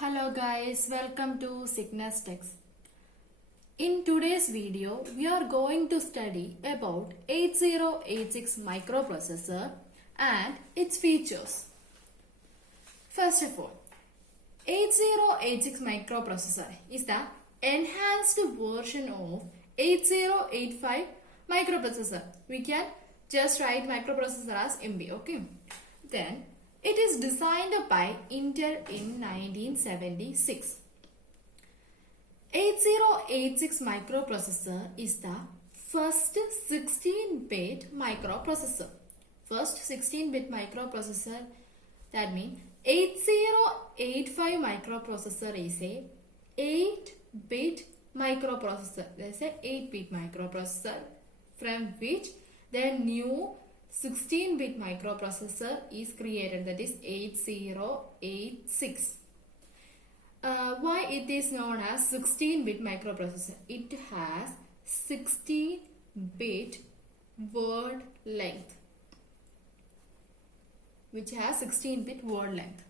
Hello guys, welcome to Cygnustech. In today's video, we are going to study about 8086 microprocessor and its features. First of all, 8086 microprocessor is the enhanced version of 8085 microprocessor. We can just write microprocessor as MB, okay? Then, it is designed by Intel in 1976. 8086 microprocessor is the first 16-bit microprocessor. First 16-bit microprocessor, that means 8085 microprocessor is a 8-bit microprocessor. There is a 8-bit microprocessor from which the new 16-bit microprocessor is created, that is 8086. Why it is known as 16-bit microprocessor? It has 16-bit word length, which has 16-bit word length.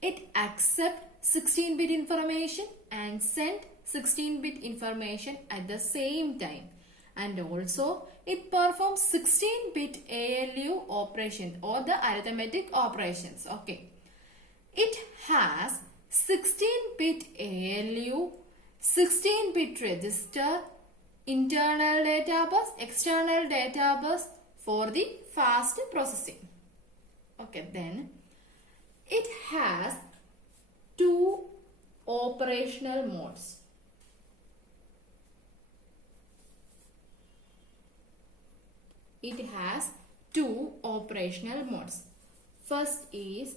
It accepts 16-bit information and send 16-bit information at the same time. And also, it performs 16-bit ALU operation or the arithmetic operations. Okay. It has 16-bit ALU, 16-bit register, internal data bus, external data bus for the fast processing. Okay, then it has two operational modes. It has two operational modes. First is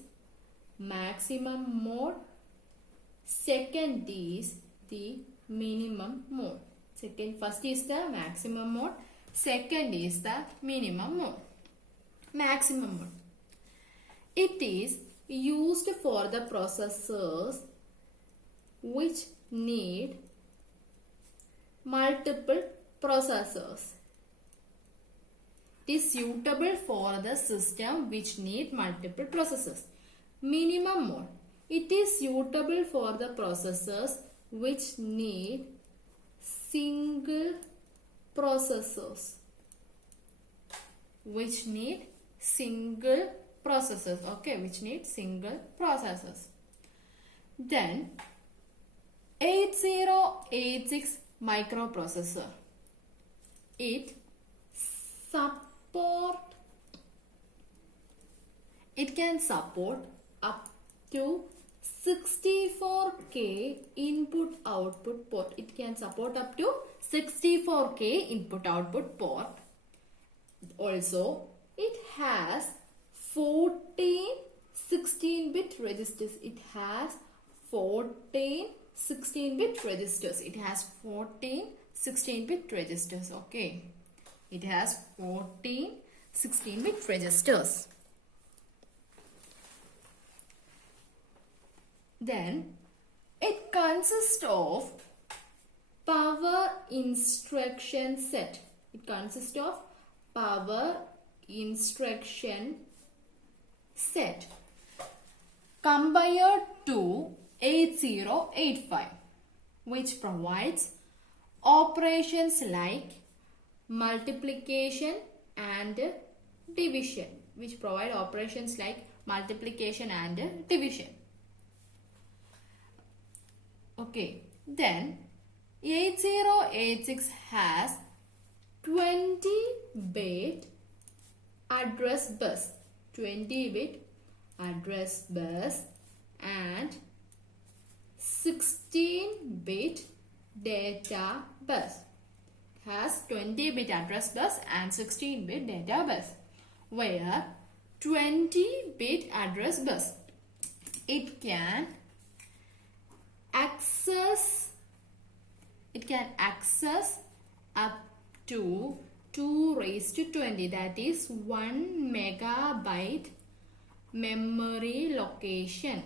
maximum mode. Second is the minimum mode. First is the maximum mode. Second is the minimum mode. Maximum mode. It is used for the processors which need multiple processors. It is suitable for the system which need multiple processors. Minimum mode. It is suitable for the processors which need single processors. Which need single processors. Okay, which need single processors. Then 8086 microprocessor. It can support up to 64K input-output port. It can support up to 64K input-output port. Also, it has 14 16-bit registers. It has 14 16-bit registers. It has 14 16-bit registers. Okay. It has 14 16-bit registers. Then it consists of power instruction set. It consists of power instruction set compared to 8085, which provides operations like multiplication and division, Okay, then 8086 has 20-bit address bus, and 16-bit data bus. Has 20-bit address bus and 16-bit data bus, where 20-bit address bus, it can access up to 2 raised to 20, that is 1 megabyte memory location.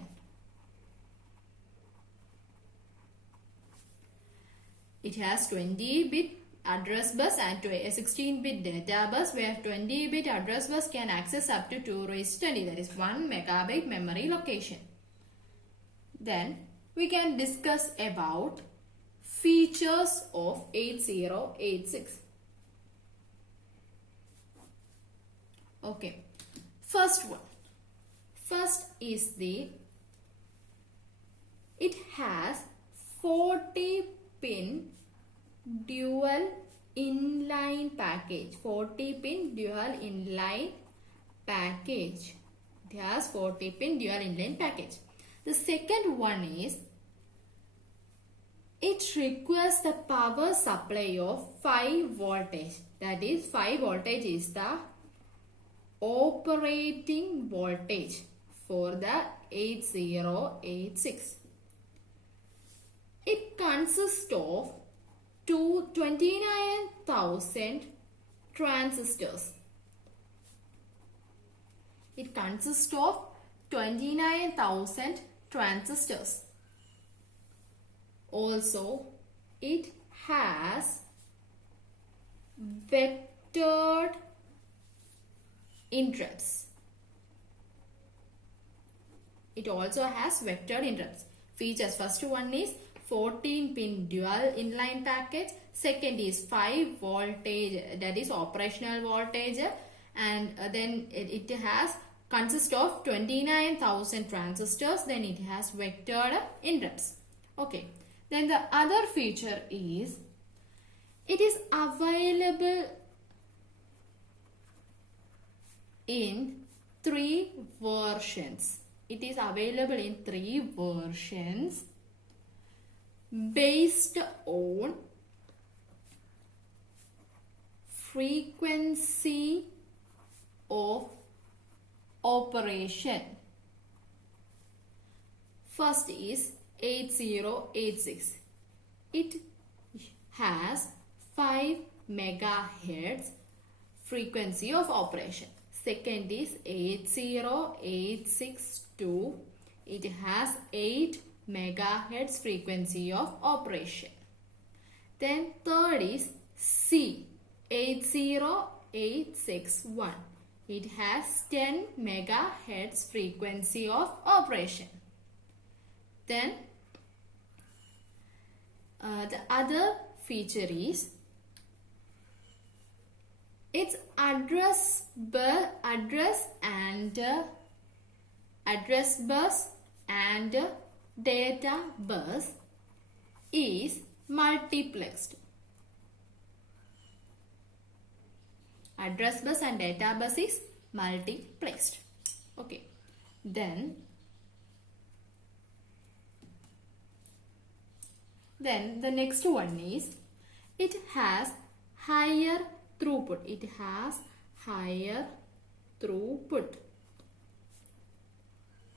It has 20-bit address bus and a 16-bit data bus, where 20-bit address bus can access up to 2 raised to 20, that is 1 megabyte memory location. Then we can discuss about features of 8086. Okay, first one. First is it has 40-pin dual inline package. 40-pin dual inline package. It has 40-pin dual inline package. The second one is it requires the power supply of 5 voltage. That is 5 voltage is the operating voltage for the 8086. It consists of 29,000 transistors. It consists of 29,000 transistors. Also, it has vectored interrupts. It also has vectored interrupts. Features: first one is 14-pin dual inline package. Second is 5 voltage, that is operational voltage, and then it has consists of 29,000 transistors. Then it has vectored interrupts. Okay. Then the other feature is it is available in 3 versions. It is available in 3 versions based on frequency of operation. First is 8086. It has 5 megahertz frequency of operation. Second is 80862. It has 8 megahertz frequency of operation. Then third is C 80861. It has 10 megahertz frequency of operation. Then the other feature is its address bus and data bus is multiplexed. Address bus and data bus is multiplexed. Okay. Then the next one is it has higher throughput. It has higher throughput.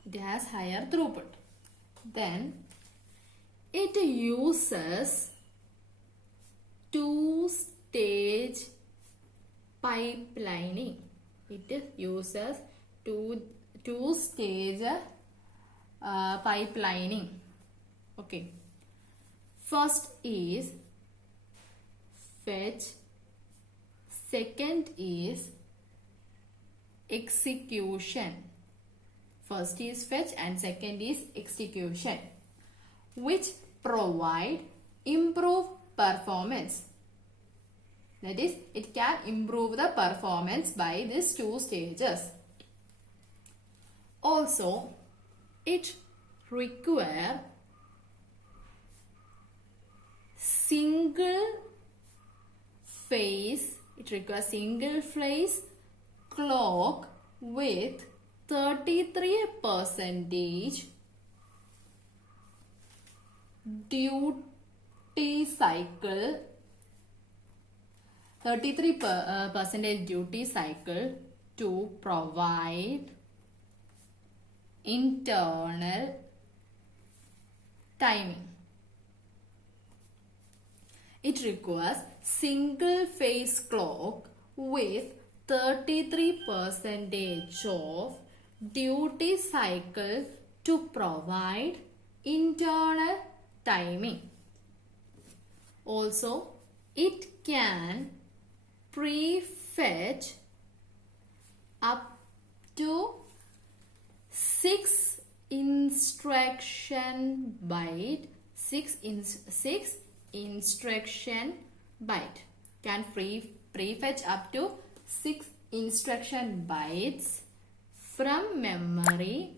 It has higher throughput. Then it uses 2-stage pipelining. It uses two-stage pipelining. Okay. First is fetch. Second is execution. First is fetch and second is execution, which provide improved performance. That is, it can improve the performance by these 2 stages. Also, it requires single phase clock with 33% duty cycle. 33% duty cycle to provide internal timing. It requires single phase clock with 33% of duty cycle to provide internal timing. Also, it can prefetch up to 6 instructions instruction byte, 6 instruction byte. Can prefetch up to 6 instruction bytes from memory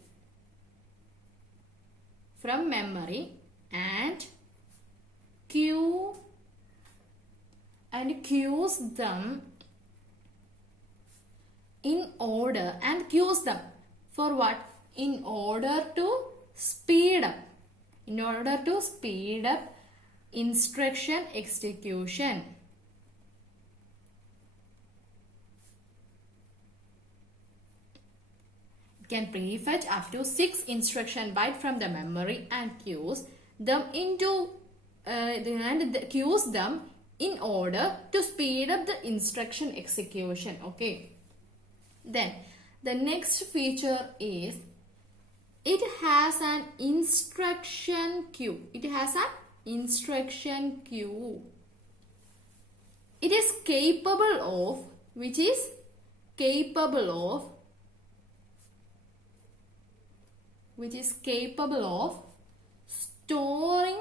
and queues them in order, and queues them for what? In order to speed up instruction execution. It can prefetch up to 6 instruction byte from the memory and queues them queues them in order to speed up the instruction execution. Okay. Then the next feature is it has an instruction queue. It has an instruction queue. It is capable of, which is capable of storing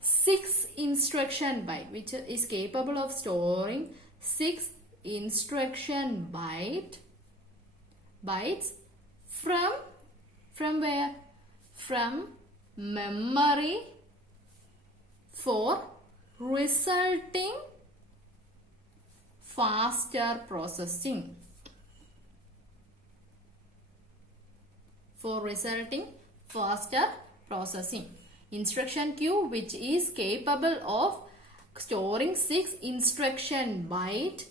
6 instruction byte, which is capable of storing 6 instruction bytes from where? From memory for resulting faster processing. Instruction queue which is capable of storing 6 instruction byte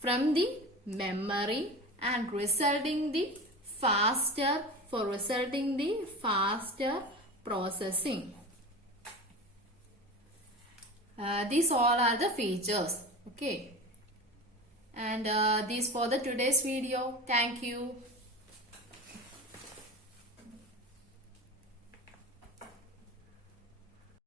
from the memory and resulting the faster processing. These all are the features. Okay. And these for the today's video. Thank you.